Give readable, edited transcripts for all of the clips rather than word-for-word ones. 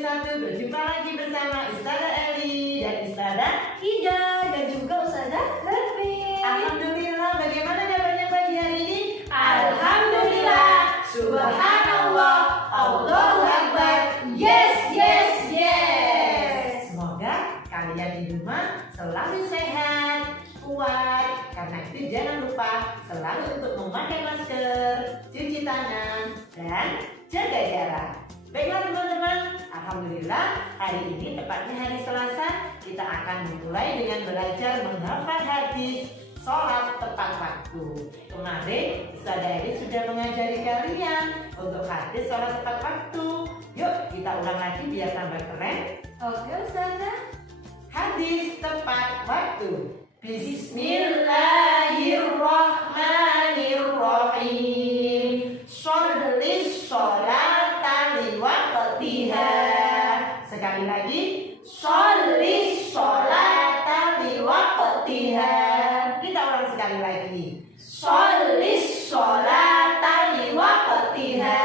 1. Berjumpa lagi bersama Ustazah Eli dan Ustazah Ida dan juga Ustazah Lervi. Alhamdulillah, bagaimana kabarnya pagi hari ini? Alhamdulillah, subhanallah, Allahu Akbar. Yes, yes, yes. Semoga kalian di rumah selalu sehat, kuat. Karena itu jangan lupa selalu untuk memakai masker, cuci tangan, dan jaga jarak. Baiklah teman-teman, alhamdulillah hari ini tepatnya hari Selasa kita akan memulai dengan belajar menghafal hadis sholat tepat waktu. Kemarin Ustazah Eli sudah mengajari kalian untuk hadis sholat tepat waktu. Yuk kita ulang lagi biar tambah keren. Oke Ustazah. Hadis tepat waktu. Bismillahirrahmanirrahim. Shollis sholata liwaqtiha. Sekali lagi. Shollis sholata liwaqtiha. Kita ulang sekali lagi. Shollis sholata liwaqtiha.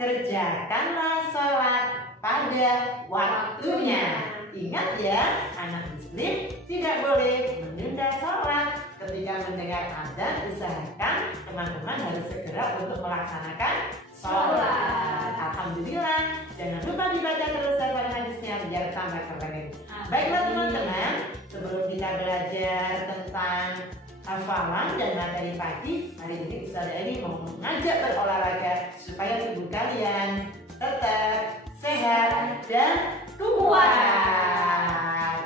Kerjakanlah sholat pada waktunya. Ingat ya, anak muslim tidak boleh menunda sholat. Ketika mendengar azan, usahakan teman-teman harus segera untuk melaksanakan sholat. Alhamdulillah, jangan lupa dibaca terus pada hadisnya biar tambah keren. Baiklah teman-teman, sebelum kita belajar tentang hafalan dan materi pagi, hari ini Ustazah Eli mau mengajak berolahraga supaya tubuh kalian tetap sehat dan kuat.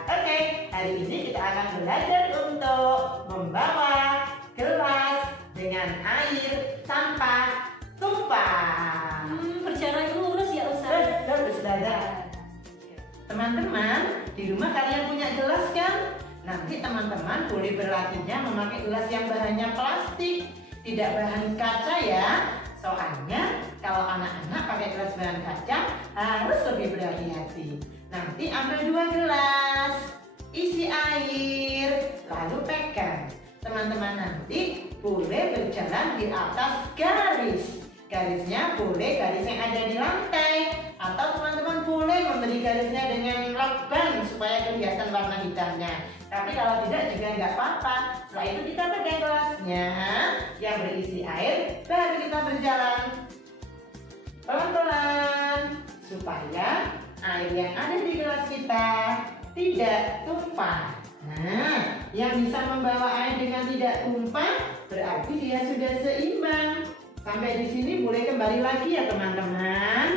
Oke, hari ini kita akan belajar untuk membawa gelas dengan air tanpa tumpah. Berjalan lurus ya Ustazah. Betul Ustazah. Teman-teman, di rumah kalian punya gelas kan? Nanti teman-teman boleh berlatihnya memakai gelas yang bahannya plastik, tidak bahan kaca ya. Soalnya kalau anak-anak pakai gelas bahan kaca harus lebih berhati-hati. Nanti ambil 2 gelas, isi air, lalu pegang. Teman-teman nanti boleh berjalan di atas garis. Garisnya boleh garis yang ada di lantai, atau teman-teman boleh memberi garisnya dengan lakban supaya kelihatan warna hitamnya. Tapi kalau tidak juga nggak apa-apa. Setelah itu kita pakai gelasnya yang berisi air, baru kita berjalan pelan-pelan supaya air yang ada di gelas kita tidak tumpah. Nah, yang bisa membawa air dengan tidak tumpah berarti dia sudah seimbang. Sampai di sini boleh kembali lagi ya teman-teman.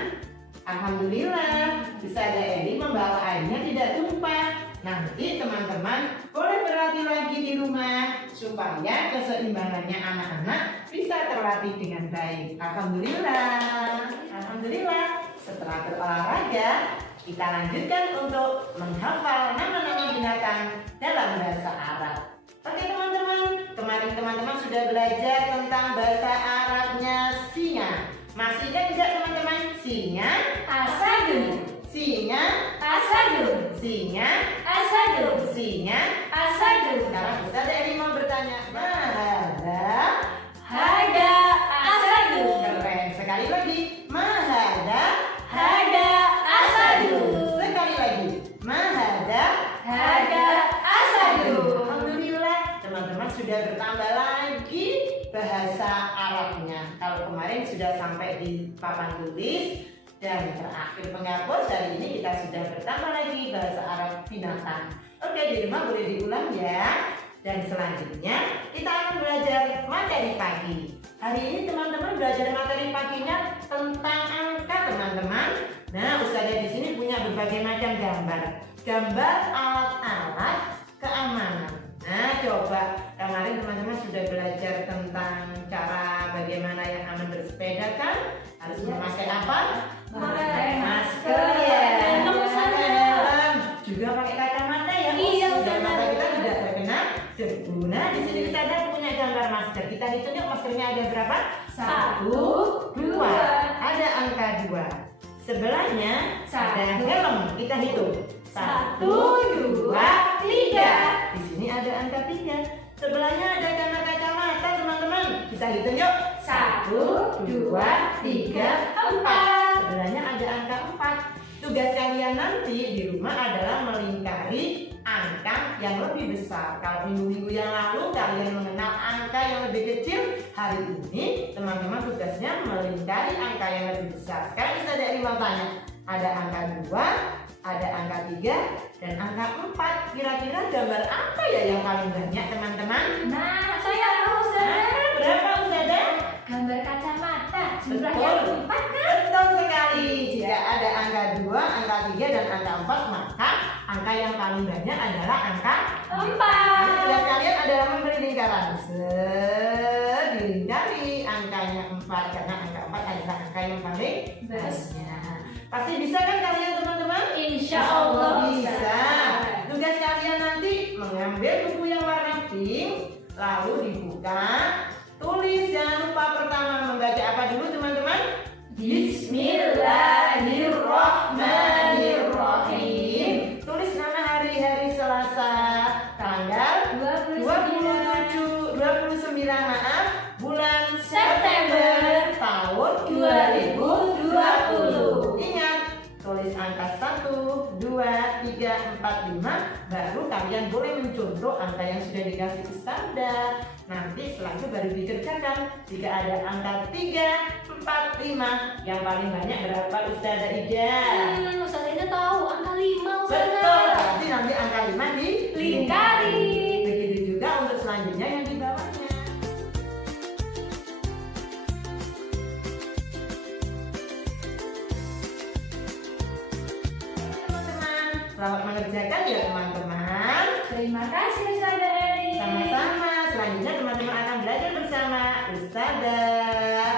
Alhamdulillah, Ustazah Eli membawa airnya tidak tumpah. Nanti teman-teman boleh berlatih lagi di rumah supaya keseimbangannya anak-anak bisa terlatih dengan baik. Alhamdulillah. Alhamdulillah. Setelah berolahraga, kita lanjutkan untuk menghafal nama-nama binatang dalam bahasa Arab. Oke teman-teman, kemarin teman-teman sudah belajar tentang bahasa Arabnya singa. Masih ingat tidak teman-teman? Singa, Asadun. singa, Asadun. singa, Asadun. singa, Asadun. Sekarang Ustazah Eli mau bertanya, mahada? Hada asadun. Keren, sekali lagi, mahada? Hada asadun. Sekali lagi, mahada? Hada asadun. Alhamdulillah, teman-teman sudah bertambah lagi bahasa Arabnya. Kalau kemarin sudah sampai di papan tulis dan terakhir penghapus, hari ini kita sudah bertambah lagi bahasa Arab binatang. Oke, di rumah boleh diulang ya. Dan selanjutnya kita akan belajar materi pagi. Hari ini teman-teman belajar materi paginya tentang angka teman-teman. Nah, Ustazah di sini punya berbagai macam gambar. Gambar alat-alat keamanan. Nah, coba kemarin teman-teman sudah belajar tentang cara bagaimana yang aman bersepeda kan? Harus memakai apa? Memakai Masker ya. Helm. Juga pakai kacamata ya. Iya, Supaya benar. mata kita tidak terkena debu. Nah, di sini kita ada punya gambar masker. Kita hitung yuk maskernya ada berapa? 1, 2. Ada angka 2. Sebelahnya ada helm. Kita hitung. 1, 2, 3. Di sini ada angka 3. Sebelahnya ada kacamata teman-teman. Kita hitung yuk. 1, 2, 3, 4. Sebelahnya ada angka 4. Tuh tugas kalian nanti di rumah adalah melingkari angka yang lebih besar. Kalau minggu-minggu yang lalu kalian mengenal angka yang lebih kecil, hari ini teman-teman tugasnya melingkari angka yang lebih besar. Sekarang bisa dari mau tanya, ada angka 2, ada angka 3, dan angka 4. Kira-kira gambar apa ya yang paling banyak teman-teman? Nah, saya tahu Ustazah. Berapa Ustazah? Gambar kacamata. Jumlahnya Betul. 4 kan? Betul sekali. Jika ada angka 2, angka 3, dan angka 4, maka angka yang paling banyak adalah angka 4. Tugas kalian adalah memberi lingkaran. Dilingkari angkanya 4 karena angka 4 adalah angka yang paling banyak. Pasti bisa kan kalian teman-teman? Insya Allah bisa. Tugas kalian nanti mengambil buku yang warna pink, lalu dibuka, tulis. Jangan lupa pertama membaca apa dulu teman-teman? Bismillahirrahmanirrahim. Tulis nama hari-hari Selasa, tanggal 29 bulan September tahun 2020. Ingat, tulis angka 1, 2, 3, 4, 5. Baru kalian boleh mencontoh angka yang sudah dikasih Ustazah. Nanti setelah itu baru dikerjakan. Jika ada angka 3, 4, 5, yang paling banyak berapa Ustazah Ida? Ustazah Ida tahu angka 5 Ustazah. Betul, berarti nanti angka 5 Lingkari. Begitu juga untuk selanjutnya yang di bawahnya. Teman-teman, selamat mengerjakan ya teman-teman. Terima kasih Ustazah Eri. Sama-sama, selanjutnya teman-teman akan belajar bersama Ustazah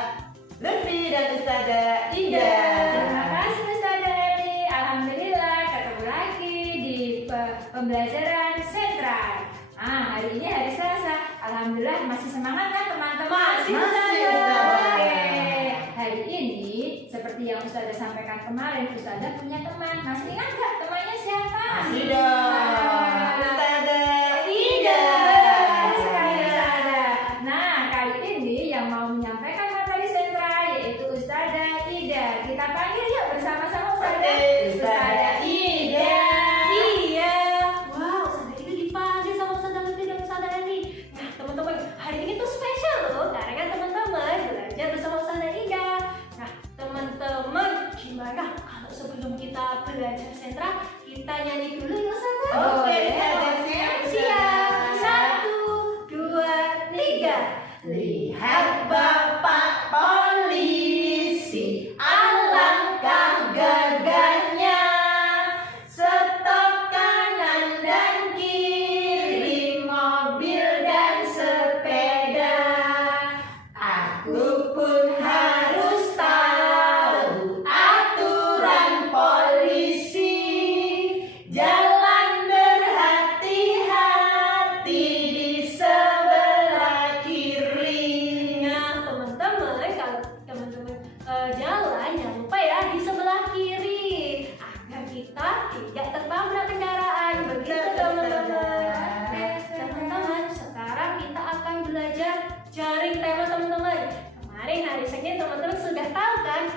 Lutfi dan Ustazah Ida. Terima kasih Ustazah Eri. Alhamdulillah ketemu lagi di pembelajaran sentral. Hari ini hari Selasa. Alhamdulillah masih semangat kan teman-teman? Masih, Ustazah. Oke. Hari ini seperti yang Ustazah sampaikan kemarin, Ustazah punya teman. Masih ingat nggak temannya siapa? Masih dong, Ustazah Ida. Betul sekali Ustazah. Nah, kali ini yang mau menyampaikan materi sentral yaitu Ustazah Ida. Kita panggil yuk bersama-sama Ustazah. Ustazah Ida. Iya. Wow, Ustazah Ida dipanggil sama Ustazah Lutfi dan Ustazah Eri. Nah, teman-teman, hari ini tuh spesial loh karena kan teman-teman belajar bersama Ustazah Ida. Nah, teman-teman, gimana kalau sebelum kita belajar sentral kita nyanyi dulu ya Ustazah? Oke, Ustazah, siap. Siap. 1, 2, 3. Lihat Bapak polisi, alangkah gagahnya. Stop kanan dan kiri, mobil dan sepeda. Aku pun harus tahu aturan polisi. Jalan berhati-hati di sebelah kiri. Nah, teman-teman, kalau teman-teman jalan jangan lupa ya di sebelah kiri agar kita tidak tertabrak kendaraan. Begitu teman-teman. Teman-teman, sekarang kita akan belajar jaring tema teman-teman. Kemarin hari Senin teman-teman sudah tahu kan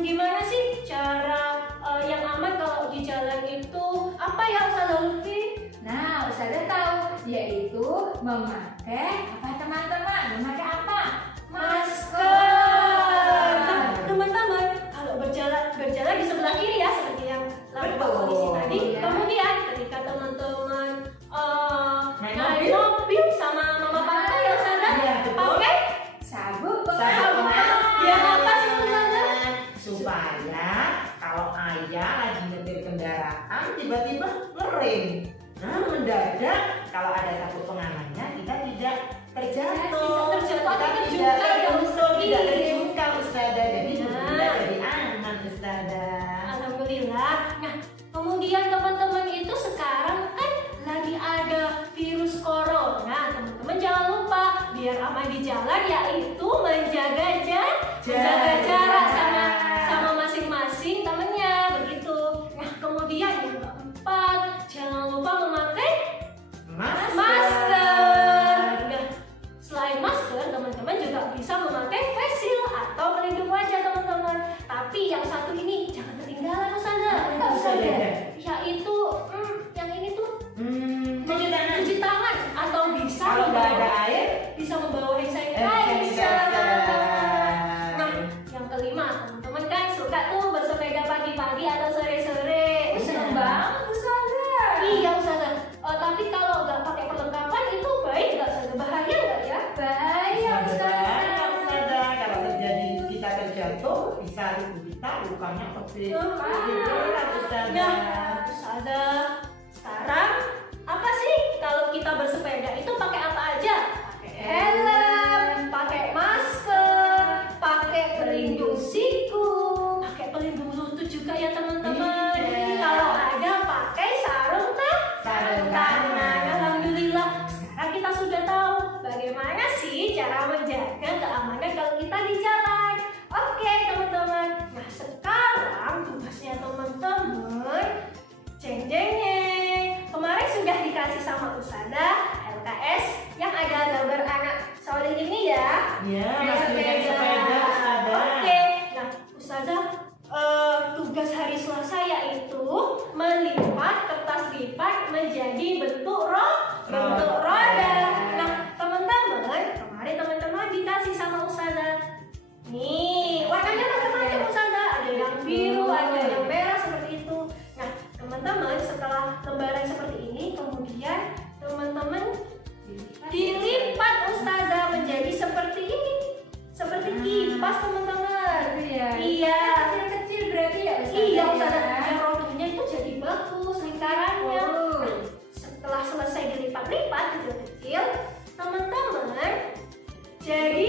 gimana sih cara yang aman kalau di jalan itu apa ya Ustazah Lutfi? Nah, Ustazah tahu yaitu memakai apa teman-teman? Memakai apa? Masker. Nah, teman-teman, kalau berjalan di sebelah kiri ya seperti yang lampu Betul. polisi tadi. Iya. Kemudian ketika teman-teman Naik naik mobil. mobil sama mama papa ya Ustazah, Iya, betul. pakai sabuk Sabuk pengaman. Biar apa sih Ustazah? Supaya kalau ayah lagi nyetir kendaraan tiba-tiba ngerem, nah mendadak kalau ada sabuk pengamannya kita tidak terjatuh, Tidak terjatuh atau kita terjungkal tidak ya, terjungkal, tidak Ustaz. terjungkal Ustazah, jadi Nah. kita jadi aman Ustazah. Alhamdulillah. Nah, kemudian teman-teman itu sekarang kan lagi ada virus corona. Teman-teman jangan lupa biar aman di jalan yaitu menjaga jarak sama masing-masing temennya begitu. Nah, kemudian yang keempat jangan lupa memakai masker. Nah, selain masker, teman-teman juga bisa memakai face shield atau pelindung wajah teman-teman. Tapi yang satu ini jangan ketinggalan Ustazah. Berat, Ustazah. Nah, Ustazah, sekarang apa sih kalau kita bersepeda itu pakai apa aja? Pakai helm, pakai masker, pakai pelindung siku, pakai pelindung lutut juga ya teman-teman. Kalau ada pakai sarung tangan. Alhamdulillah, sekarang kita sudah tahu bagaimana sih cara menjaga keamanan kalau kita di jalan. Oke teman-teman, nah sekarang tugasnya teman-teman jeng-jeng. Kemarin sudah dikasih sama Ustazah LKS yang ada gambar anak soleh ini ya. Iya, masih dengan sepeda, Ustazah. Oke, nah Ustazah, tugas hari Selasa yaitu melipat kertas lipat menjadi bentuk roda. Nah teman-teman, kemarin teman-teman dikasih sama Ustazah. Nih, warnanya macam-macam Ustazah. Ada yang biru, ada yang merah seperti itu. Nah teman-teman, setelah lembaran seperti ini, kemudian teman-teman dilipat Ustazah menjadi seperti ini, seperti kipas teman-teman. Iya. Kecil berarti ya Ustazah? Iya Ustazah, yang rodanya itu jadi bagus lingkarannya. Nah, setelah selesai dilipat-lipat kecil-kecil, teman-teman jadi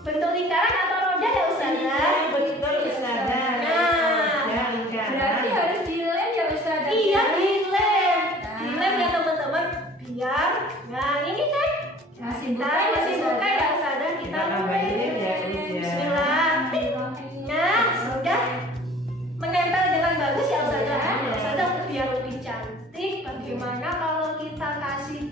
bentuk lingkaran atau roda ya Ustazah? Betul, Ustazah. Nah, Ya, lingkaran. Berarti harus dilem ya Ustazah? iya dilem. Nah. Dilem ya teman-teman, biar nah ini kan Masih kita buka ya masih Ustazah? buka ya Ustazah, kita Kita tambahin ya, Gus, ya. Bismillah. Nah, sudah menempel dengan bagus ya Ustazah. Ustazah biar lebih cantik, bagaimana kalau kita kasih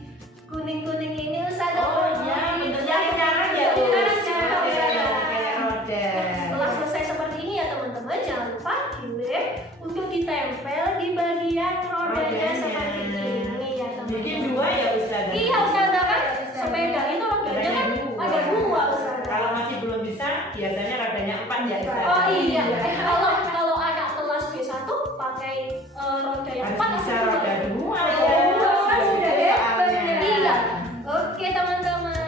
kuning-kuning ini Ustazah? Oh iya, bentuknya lingkaran ya, Lingkaran, Gus. lingkaran, Ustazah. Kayak roda. Setelah selesai seperti ini ya teman-teman, jangan lupa dilem untuk ditempel di bagian rodanya Rodanya. seperti ini ya teman-teman. Bikin dua ya, Ustazah? Iya Ustazah, kan sepeda itu rodanya kan ada dua Ustazah. Kalau masih belum bisa, biasanya rodanya 4 ya, Ustazah. Oh iya, kalau anak kelas B1 pakai roda yang Harus 4 bisa roda 2 Oh, ya. kan sudah hebat ya. Iya. Oke teman-teman.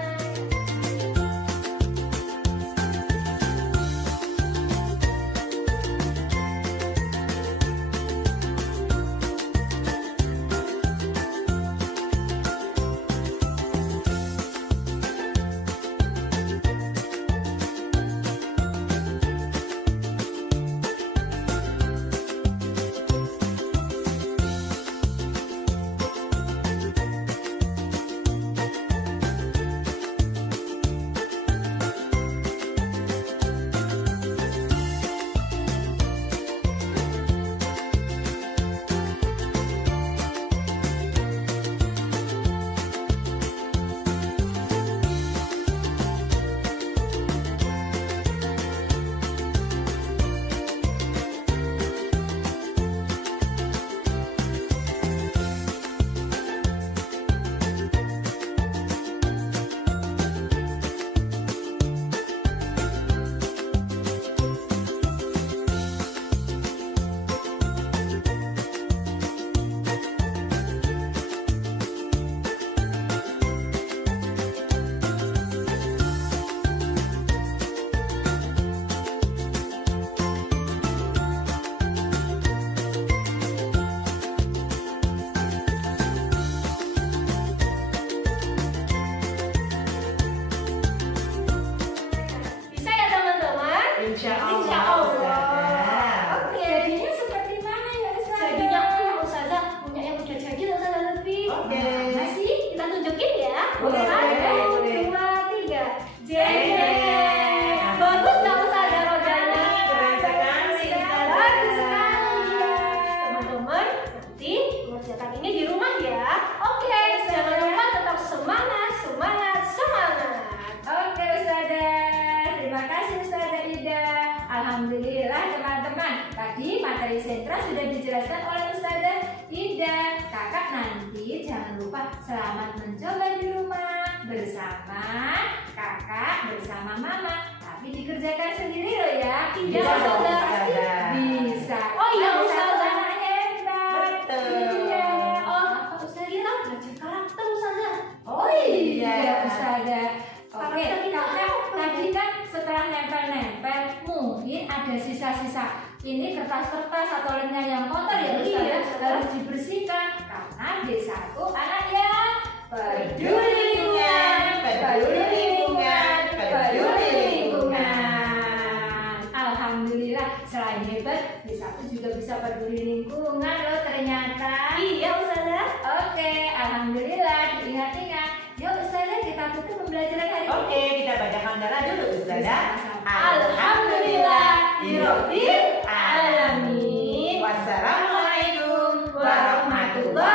Bisa ya teman-teman? Insya Insya Allah, Allah. Ustazah. Oke. Jadinya seperti mana ya Ustazah? Jadinya Ustazah punya yang udah jadi Ustazah lebih. Oke. Masih kita tunjukin ya. Boleh, 1, boleh. 2, 3. Jeng. Bagus nggak Ustazah rodanya? Keren sekali, Ustazah. Bagus sekali. Teman-teman, nanti mengerjakan ini di rumah ya. Oke, jangan lupa tetap semangat, semangat, semangat. Oke Ustazah, terima kasih Ustazah Ida. Alhamdulillah teman-teman, tadi materi sentra sudah dijelaskan oleh Ustazah Ida. Kakak nanti jangan lupa selamat mencoba di rumah bersama kakak, bersama mama. Tapi dikerjakan sendiri loh ya. Iya, Ustazah. Ustazah. Bisa. Oh iya, Kamu Ustazah. satu anak hebat. Betul. Iya. Oh, Ustazah kita belajar karakter Ustazah. Oh iya, Iya. Ustazah. Oke, Karakter kita kakak apa? tadi kan setelah nempel-nempel mungkin ada sisa-sisa ini kertas kertas atau lemnya yang kotor ya Ustazah harus dibersihkan karena D1 anak yang peduli lingkungan, peduli lingkungan, peduli lingkungan. Alhamdulillah selain hebat D1 juga bisa peduli lingkungan loh ternyata. Iya Ustazah. Oke, alhamdulillah diingat-ingat. Yuk Ustazah kita tutup pembelajaran hari ini. Oke, kita baca hamdalah dulu Ustazah. Alhamdulillah Rabbil alamin. Wassalamualaikum warahmatullahi